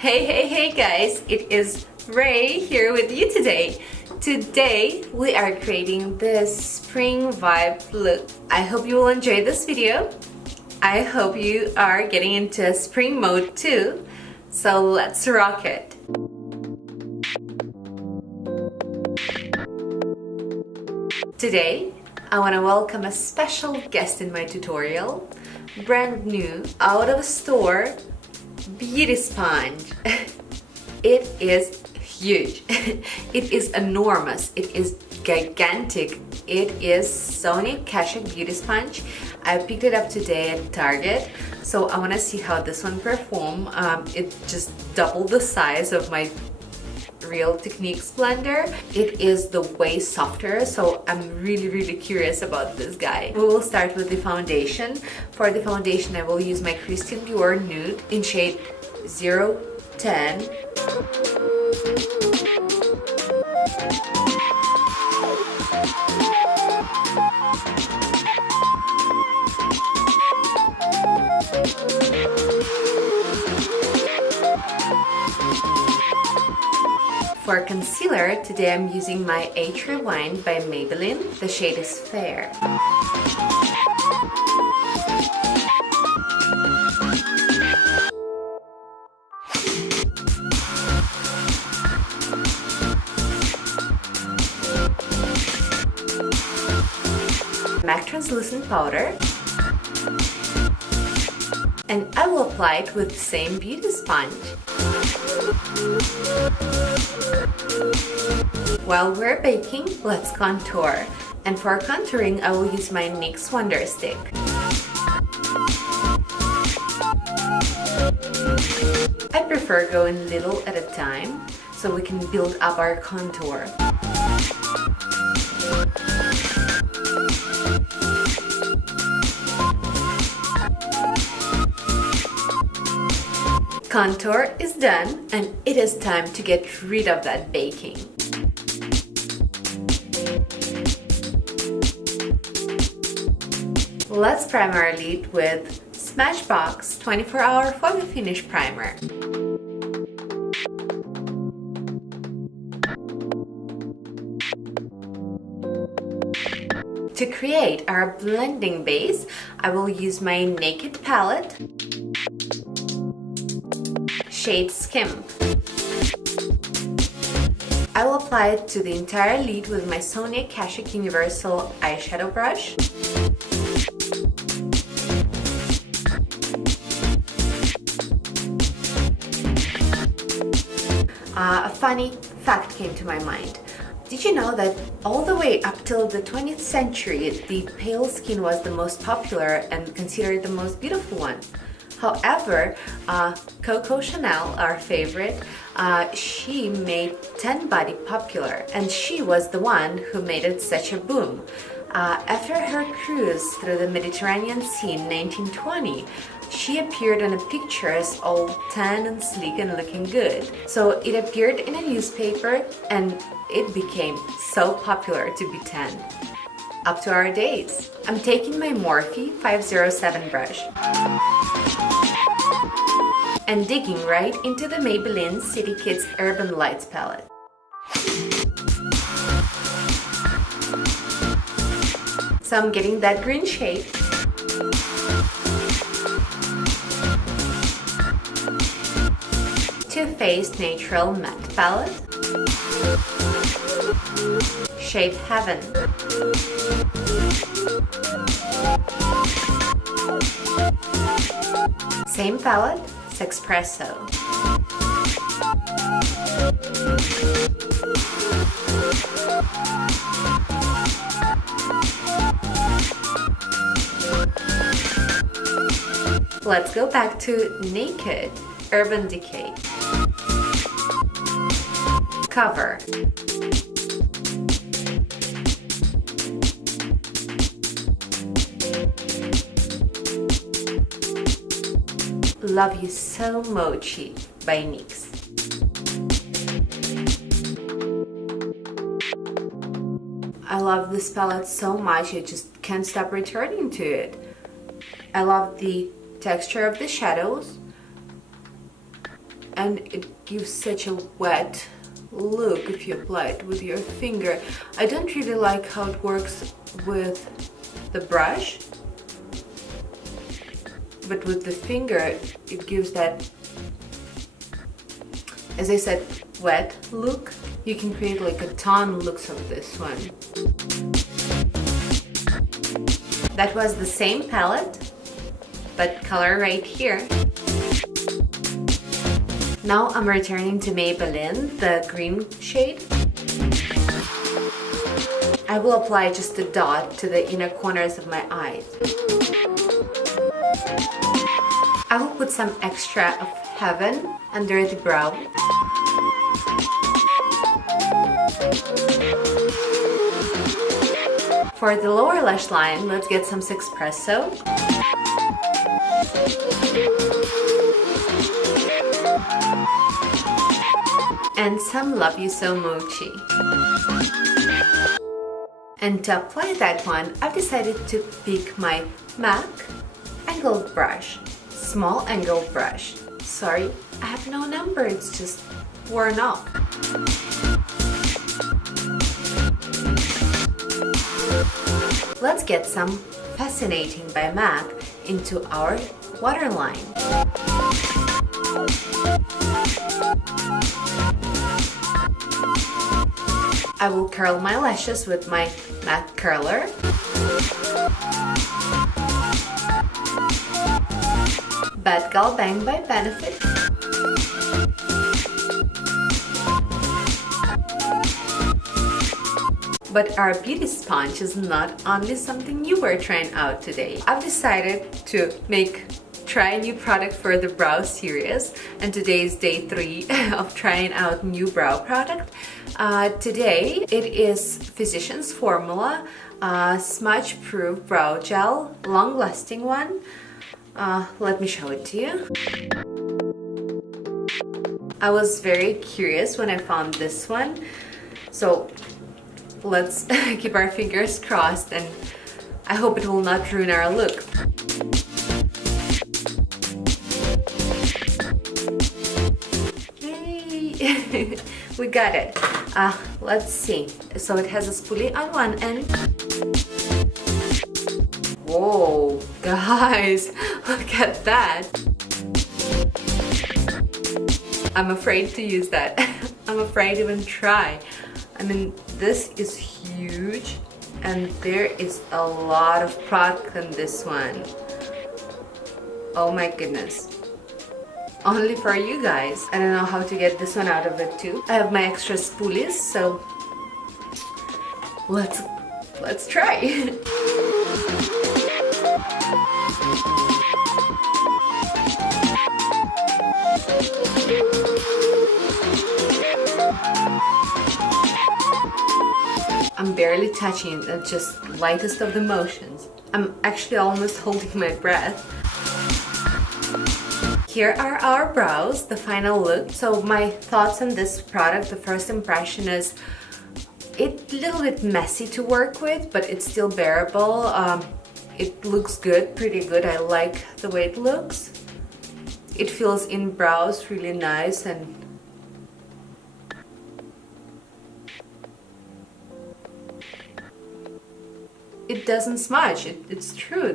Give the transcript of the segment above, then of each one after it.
Hey guys, it is Ray here with you today. Today we are creating this spring vibe look. I hope you will enjoy this video. I hope you are getting into spring mode too. So let's rock it. Today I want to welcome a special guest in my tutorial. Brand new, out of a store, beauty sponge. It is huge. It is enormous. It is gigantic. It is Citykits beauty sponge. I picked it up today at Target, so I want to see how this one performs. It just doubled the size of my Real Techniques blender. It is the way softer, so I'm really curious about this guy. We will start with the foundation. For the foundation, I will use my Cristian Dior Nude in shade 010. For concealer, today I'm using my Age Rewind by Maybelline. The shade is Fair. MAC translucent powder. And I will apply it with the same beauty sponge. While we're baking, let's contour. And for contouring, I will use my NYX Wonder Stick. I prefer going little at a time, so we can build up our contour. Contour is done, and it is time to get rid of that baking. Let's prime our lid with Smashbox 24-hour Photo Finish Primer. To create our blending base, I will use my Naked palette, shade Skim. I will apply it to the entire lid with my Citykits Universal Eyeshadow brush. A funny fact came to my mind. Did you know that all the way up till the 20th century, the pale skin was the most popular and considered the most beautiful one? However, Coco Chanel, our favorite, she made tan body popular, and she was the one who made it such a boom. After her cruise through the Mediterranean Sea in 1920, she appeared in a pictures all tan and sleek and looking good. So it appeared in a newspaper and it became so popular to be tan. Up to our days. I'm taking my Morphe 507 brush and digging right into the Maybelline Citykits Urban Lights palette. So I'm getting that green shade. Too Faced Natural Matte palette. Shade Heaven. Same palette, Espresso. Let's go back to Naked Urban Decay. Cover. Love You So Machi by NYX. I love this palette so much, I just can't stop returning to it. I love the texture of the shadows. and it gives such a wet look if you apply it with your finger. I don't really like how it works with the brush, but with the finger it gives that, as I said, wet look. You can create like a ton looks of this one. That was the same palette, but color right here. Now I'm returning to Maybelline, the green shade. I will apply just a dot to the inner corners of my eyes. I will put some extra of Heaven under the brow. For the lower lash line, let's get some Espresso. And some Love You So Mochi. And to apply that one, I've decided to pick my MAC angled brush. Small angled brush. Sorry, I have no number, it's just worn off. Let's get some Fascinating by MAC into our waterline. I will curl my lashes with my MAC curler. Bad Gal Bang by Benefit. But our beauty sponge is not only something new we're trying out today. I've decided to try a new product for the brow series, and today is day 3 of trying out new brow product. Today it is Physicians Formula Smudge Proof Brow Gel, long lasting one. Let me show it to you. I was very curious when I found this one, so let's keep our fingers crossed, and I hope it will not ruin our look. Yay! We got it. Let's see. So it has a spoolie on one end. Whoa, guys, look at that. I'm afraid to use that. I'm afraid to even try. I mean, this is huge, and there is a lot of product in this one. Oh my goodness. Only for you guys. I don't know how to get this one out of it too. I have my extra spoolies, so let's try. I'm barely touching it, it's just lightest of the motions. I'm actually almost holding my breath. Here are our brows, the final look. So my thoughts on this product, the first impression is it's a little bit messy to work with, but it's still bearable. It looks good, pretty good. I like the way it looks. It feels in brows really nice, and it doesn't smudge. It's true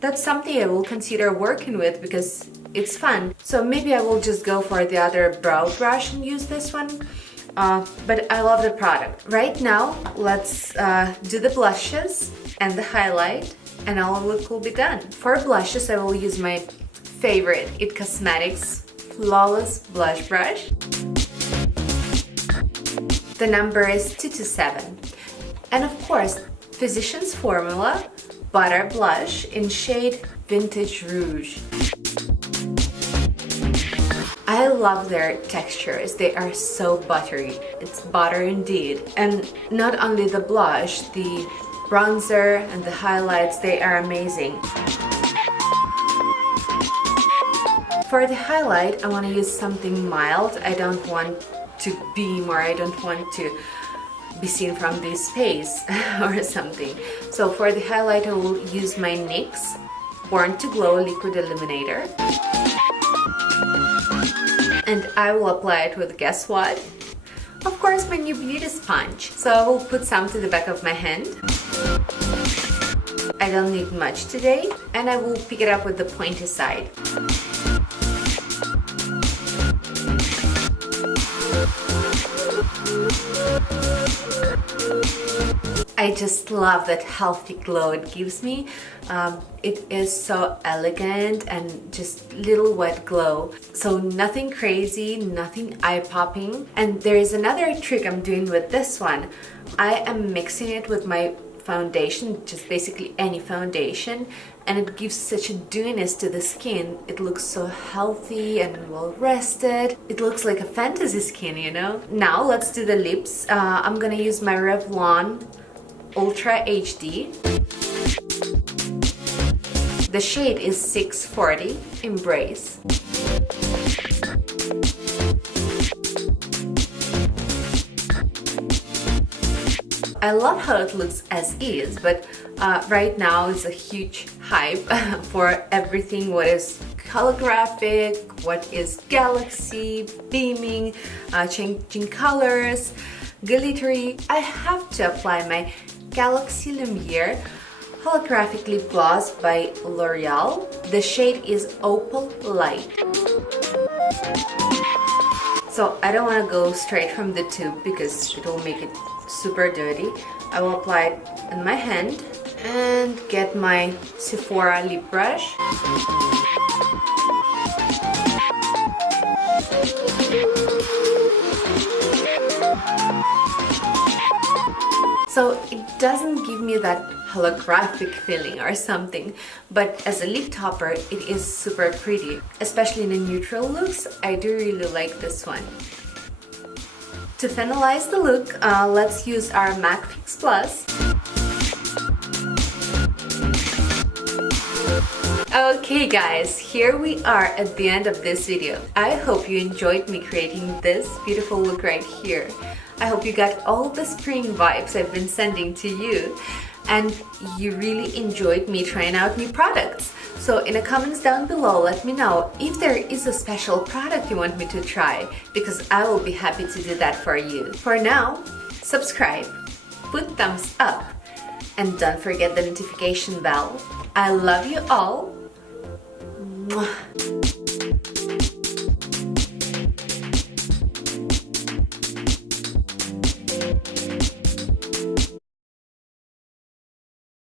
that's something I will consider working with because it's fun. So maybe I will just go for the other brow brush and use this one. But I love the product. Right now, let's do the blushes and the highlight, and our look will be done. For blushes, I will use my favorite IT Cosmetics Flawless Blush Brush. The number is 227. And of course, Physicians Formula Butter Blush in shade Vintage Rouge. I love their textures. They are so buttery. It's butter indeed. And not only the blush, the bronzer and the highlights, they are amazing. For the highlight, I want to use something mild. I don't want to beam, or I don't want to be seen from this space or something. So for the highlight, I will use my NYX Born to Glow Liquid Illuminator. And I will apply it with, guess what? Of course, my new beauty sponge. So I will put some to the back of my hand. I don't need much today, and I will pick it up with the pointy side. I just love that healthy glow it gives me. It is so elegant and just little wet glow. So nothing crazy, nothing eye-popping. And there is another trick I'm doing with this one. I am mixing it with my foundation, just basically any foundation, and it gives such a dewiness to the skin. It looks so healthy and well rested. It looks like a fantasy skin, you know? Now let's do the lips. I'm gonna use my Revlon Ultra HD. The shade is 640, Embrace. I love how it looks as is, but right now it's a huge hype for everything what is holographic, what is galaxy, beaming, changing colors, glittery. I have to apply my Galaxy Lumiere holographic lip gloss by L'Oreal. The shade is Opal Light. So I don't want to go straight from the tube because it will make it super dirty. I will apply it on my hand and get my Sephora lip brush. So it doesn't give me that holographic feeling or something, but as a lip topper it is super pretty, especially in the neutral looks. I do really like this one. To finalize the look, let's use our MAC Fix Plus. Okay guys, here we are at the end of this video. I hope you enjoyed me creating this beautiful look right here. I hope you got all the spring vibes I've been sending to you, and you really enjoyed me trying out new products. So in the comments down below, let me know if there is a special product you want me to try, because I will be happy to do that for you. For now, subscribe, put thumbs up, and don't forget the notification bell. I love you all. Mwah.